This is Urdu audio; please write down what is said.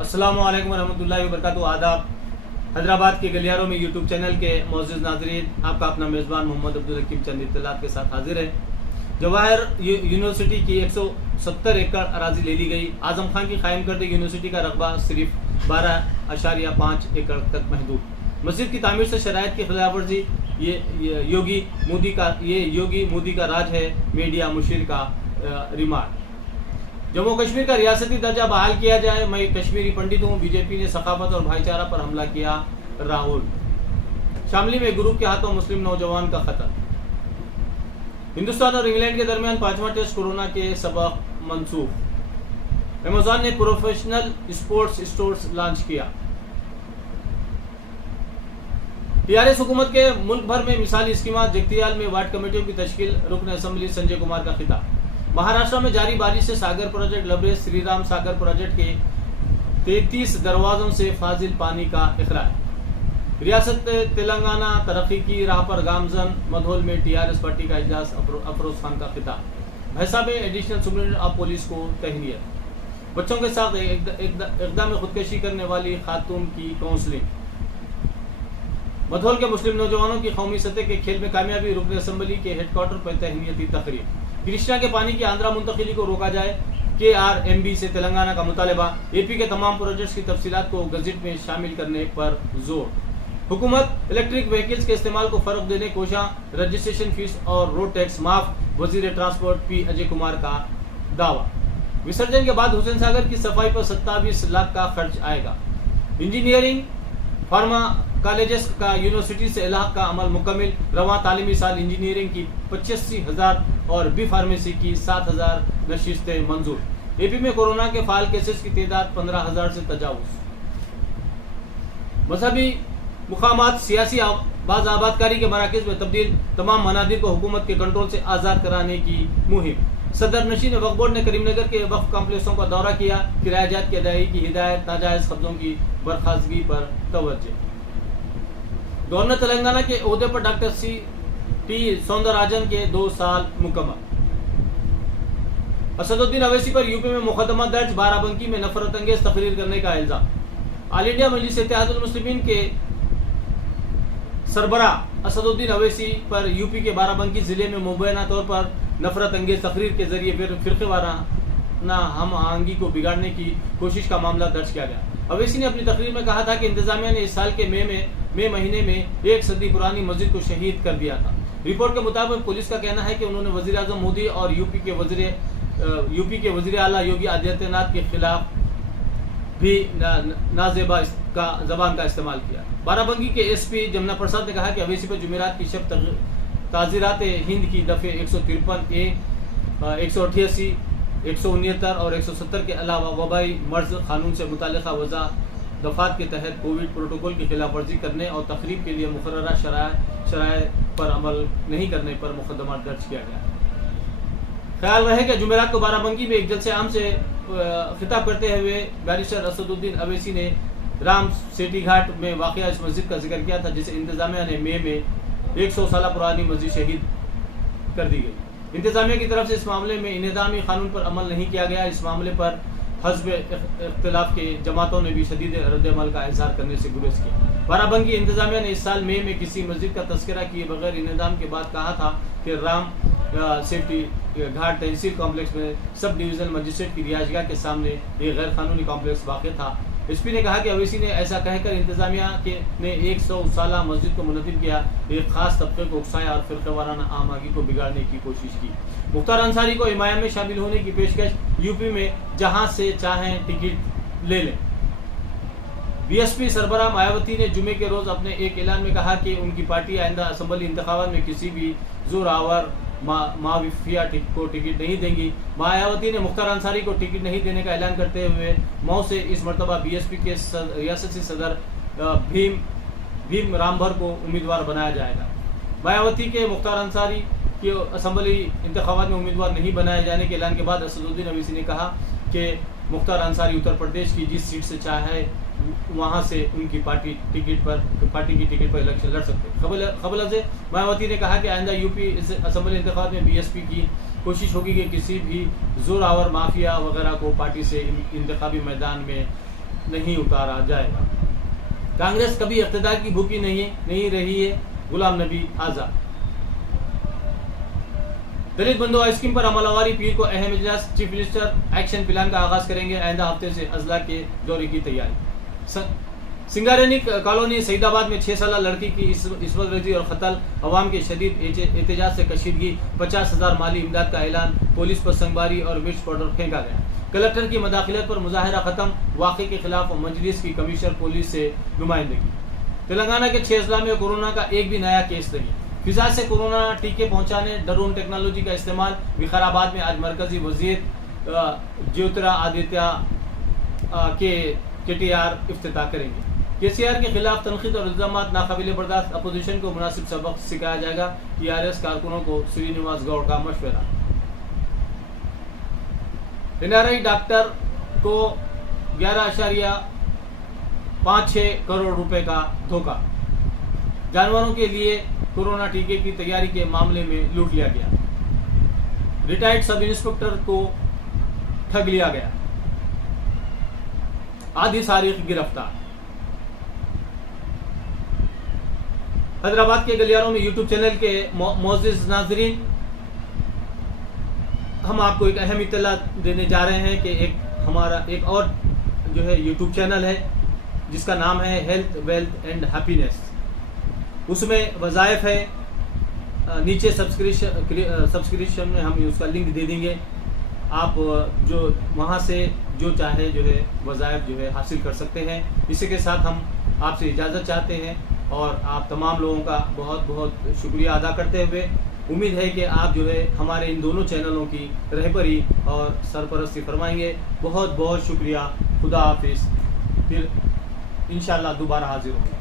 السلام علیکم ورحمۃ اللہ وبرکاتہ. آداب. حیدرآباد کے گلیاروں میں یوٹیوب چینل کے معزز ناظرین، آپ کا اپنا میزبان محمد عبدالحکیم چند اطلاعات کے ساتھ حاضر ہے. جواہر یونیورسٹی کی 170 ایکڑ اراضی لے لی گئی. اعظم خان کی قائم کردہ یونیورسٹی کا رقبہ صرف 12.5 ایکڑ تک محدود. مسجد کی تعمیر سے شرائط کی خلاف ورزی. یہ یوگی مودی کا راج ہے، میڈیا مشیر کا ریمارک. جموں کشمیر کا ریاستی درجہ بحال کیا جائے. میں کشمیری پنڈت ہوں. بی جے پی نے ثقافت اور بھائی چارہ پر حملہ کیا. راہل. شاملی میں گروپ کے ہاتھوں مسلم نوجوان کا قتل. ہندوستان اور انگلینڈ کے درمیان 5واں ٹیسٹ کورونا کے سبب منسوخ. ایمیزون نے پروفیشنل اسپورٹس اسٹورز لانچ کیا. ٹی آر ایس حکومت کے ملک بھر میں مثالی اسکیمات. جگتیال میں وارڈ کمیٹیوں کی تشکیل. رکن اسمبلی سنجے کمار کا خطاب. مہاراشٹر میں جاری بارش سے ساگر پروجیکٹ لبریز. سری رام ساگر پروجیکٹ کے 33 دروازوں سے فاضل پانی کا اخراج. ریاست تلنگانہ ترقی کی راہ پر گامزن. مدھول میں ٹی آر ایس پارٹی کا اجلاس. افروز خان کا خطاب. بھینسا میں ایڈیشنل سپرنٹینڈنٹ آف پولیس کو تہنیت. بچوں کے ساتھ اقدام خودکشی کرنے والی خاتون کی کاؤنسلنگ. مدھول کے مسلم نوجوانوں کی قومی سطح کے کھیل میں کامیابی. رکن اسمبلی کے ہیڈ کوارٹر پر تہنیتی تقریب. کرشنا کے پانی کی آندھرا منتقلی کو روکا جائے. KRMB سے تلنگانہ کا مطالبہ. اے پی کے تمام پروجیکٹس کی تفصیلات کو گزٹ میں شامل کرنے پر زور. حکومت الیکٹرک وہیکلز کے استعمال کو فروغ دینے کوشاں. رجسٹریشن فیس اور روڈ ٹیکس معاف. وزیر ٹرانسپورٹ پی اجے کمار کا دعویٰ. وسرجن کے بعد حسین ساگر کی صفائی پر 27 لاکھ کا خرچ آئے گا. انجینئرنگ فارما کالجز کا یونیورسٹی سے الحاق کا عمل مکمل. رواں تعلیمی سال انجینئرنگ کی 85,000 اور بی فارمیسی کی 7,000 نشستیں منظور. اے پی میں کورونا کے فعال کیسز کی تعداد 15,000 سے تجاوز. مذہبی مقامات سیاسی باز آبادکاری کے مراکز میں تبدیل. تمام منادر کو حکومت کے کنٹرول سے آزاد کرانے کی مہم. صدر نشین وقف بورڈ نے کریم نگر کے وقف کمپلیکسوں کا دورہ کیا. کرایہ جات کی ادائیگی کی ہدایت. ناجائز قبضوں کی برخاستگی پر توجہ. گورنر تلنگانہ کے عہدے پر ڈاکٹر CT سوندراجن کے 2 سال مکمل. اسد الدین اویسی پر یوپی میں مقدمہ درج. بارہ بنکی میں نفرت انگیز تقریر کرنے کا الزام. آل انڈیا مجلس اتحاد المسلمین کے سربراہ اسد الدین اویسی پر یوپی کے بارہ بنکی ضلع میں مبینہ طور پر نفرت انگیز تقریر کے ذریعے فرقے وارانہ ہم آہنگی کو بگاڑنے کی کوشش کا معاملہ درج کیا گیا. اویسی نے اپنی تقریر میں کہا تھا کہ انتظامیہ نے اس سال کے مئی مہینے میں 1 صدی پرانی مسجد کو شہید کر دیا تھا. رپورٹ کے مطابق پولیس کا کہنا ہے کہ انہوں نے وزیر اعظم مودی اور یوپی کے وزیر اعلیٰ یوگی آدتیہ ناتھ کے خلاف بھی نازیبا زبان کا استعمال کیا. بارہ بنکی کے SP جمنا پرساد نے کہا کہ اویسی پر جمعرات کی شب تعزیرات ہند کی دفعے 153A 188 169 اور 170 کے علاوہ وبائی مرض قانون سے متعلقہ وضع دفعات کے تحت کووڈ پروٹوکول کی خلاف ورزی کرنے اور تقریب کے لیے مقررہ شرائط پر عمل نہیں کرنے پر مقدمہ درج کیا گیا. خیال رہے کہ جمعرات کو بارہ بنکی میں ایک جلسے عام سے خطاب کرتے ہوئے بیرسٹر اسد الدین اویسی نے رام سیٹی گھاٹ میں واقع اس مسجد کا ذکر کیا تھا جسے انتظامیہ نے مئی میں 100 سالہ پرانی مسجد شہید کر دی گئی. انتظامیہ کی طرف سے اس معاملے میں انہدامی قانون پر عمل نہیں کیا گیا. اس معاملے پر حزب اختلاف کے جماعتوں نے بھی شدید رد عمل کا اظہار کرنے سے گریز کیا. بارہ بنکی انتظامیہ نے اس سال مئی میں کسی مسجد کا تذکرہ کیے بغیر انہدام کے بعد کہا تھا کہ رام سیفٹی گھاٹ تحصیل کمپلیکس میں سب ڈویژنل مجسٹریٹ کی رہائش گاہ کے سامنے ایک غیر قانونی کمپلیکس واقع تھا. SP نے کہا کہ اویسی نے ایسا کہہ کر انتظامیہ نے 100 سالہ مسجد کو منعقد کیا. ایک خاص طبقے کو اکسایا اور فرقہ وارانہ عام آگی کو بگاڑنے کی کوشش کی. مختار انصاری کو حمایہ میں شامل ہونے کی پیشکش. یوپی میں جہاں سے چاہیں ٹکٹ لے لیں. BSP سربراہ مایاوتی نے جمعے کے روز اپنے ایک اعلان میں کہا کہ ان کی پارٹی آئندہ اسمبلی انتخابات میں کسی بھی زور آور مافیا کو ٹکٹ نہیں دیں گی. مایاوتی نے مختار انصاری کو ٹکٹ نہیں دینے کا اعلان کرتے ہوئے مئو سے اس مرتبہ BSP کے ریاستی صدر بھیم رامبھر کو امیدوار بنایا جائے گا. مایاوتی کے مختار انصاری کے اسمبلی انتخابات میں امیدوار نہیں بنائے جانے کے اعلان کے بعد اسد الدین اویسی نے کہا کہ مختار انصاری اتر پردیش کی جس سیٹ سے چاہے وہاں سے ان کی پارٹی کی ٹکٹ پر الیکشن لڑ سکتے. قبل از مایاوتی نے کہا کہ آئندہ یوپی اسمبلی انتخابات میں BSP کی کوشش ہوگی کہ کسی بھی زور آور مافیا وغیرہ کو پارٹی سے انتخابی میدان میں نہیں اتارا جائے گا۔ کانگریس کبھی اقتدار کی بھوکی نہیں رہی ہے، غلام نبی آزاد۔ دلت بندھو اسکیم پر عمل آوری پیر کو اہم اجلاس، چیف منسٹر ایکشن پلان کا آغاز کریں گے، آئندہ ہفتے سے اضلاع کے دورے کی تیاری۔ سنگارینی کالونی سعید آباد میں 6 سالہ لڑکی کی عصمت ریزی اور قتل، عوام کے شدید احتجاج سے کشیدگی، 50,000 مالی امداد کا اعلان، پولیس پر سنگباری اور مرچ پاؤڈر پھینکا گیا۔ کلکٹر کی مداخلت پر مظاہرہ ختم، واقعے کے خلاف مجلس کی کمشنر پولیس سے نمائندگی۔ تلنگانہ کے 6 اضلاع میں کورونا کا ایک بھی نیا کیس نہیں۔ فضا سے کورونا ٹیکے پہنچانے ڈرون ٹیکنالوجی کا استعمال۔ وقار میں آج مرکزی وزیر جیوترا آدتیہ کے ٹی آر افتتاح کریں گے۔ KCR کے خلاف تنقید اور الزامات ناقابل برداشت، اپوزیشن کو مناسب سبق سکھایا جائے گا، TRS کارکنوں کو سرینواس گوڑ کا مشورہ۔ NRI ڈاکٹر کو 11.56 کروڑ روپے کا دھوکہ، جانوروں کے لیے کورونا ٹیکے کی تیاری کے معاملے میں لوٹ لیا گیا، ریٹائرڈ سب انسپکٹر کو ٹھگ لیا گیا، آدھی سارق گرفتار۔ حیدرآباد کے گلیاروں میں یوٹیوب چینل کے معزز ناظرین، ہم آپ کو ایک اہم اطلاع دینے جا رہے ہیں کہ ہمارا ایک اور جو ہے یوٹیوب چینل ہے جس کا نام ہے ہیلتھ ویلتھ اینڈ ہیپینس۔ اس میں وظائف ہے، نیچے سبسکرپشن میں ہم اس کا لنک دے دیں گے، آپ جو وہاں سے جو چاہے جو ہے وظائف جو ہے حاصل کر سکتے ہیں۔ اسی کے ساتھ ہم آپ سے اجازت چاہتے ہیں اور آپ تمام لوگوں کا بہت بہت شکریہ ادا کرتے ہوئے امید ہے کہ آپ جو ہے ہمارے ان دونوں چینلوں کی رہبری اور سرپرستی فرمائیں گے۔ بہت بہت شکریہ، خدا حافظ، پھر انشاءاللہ دوبارہ حاضر ہوں گے۔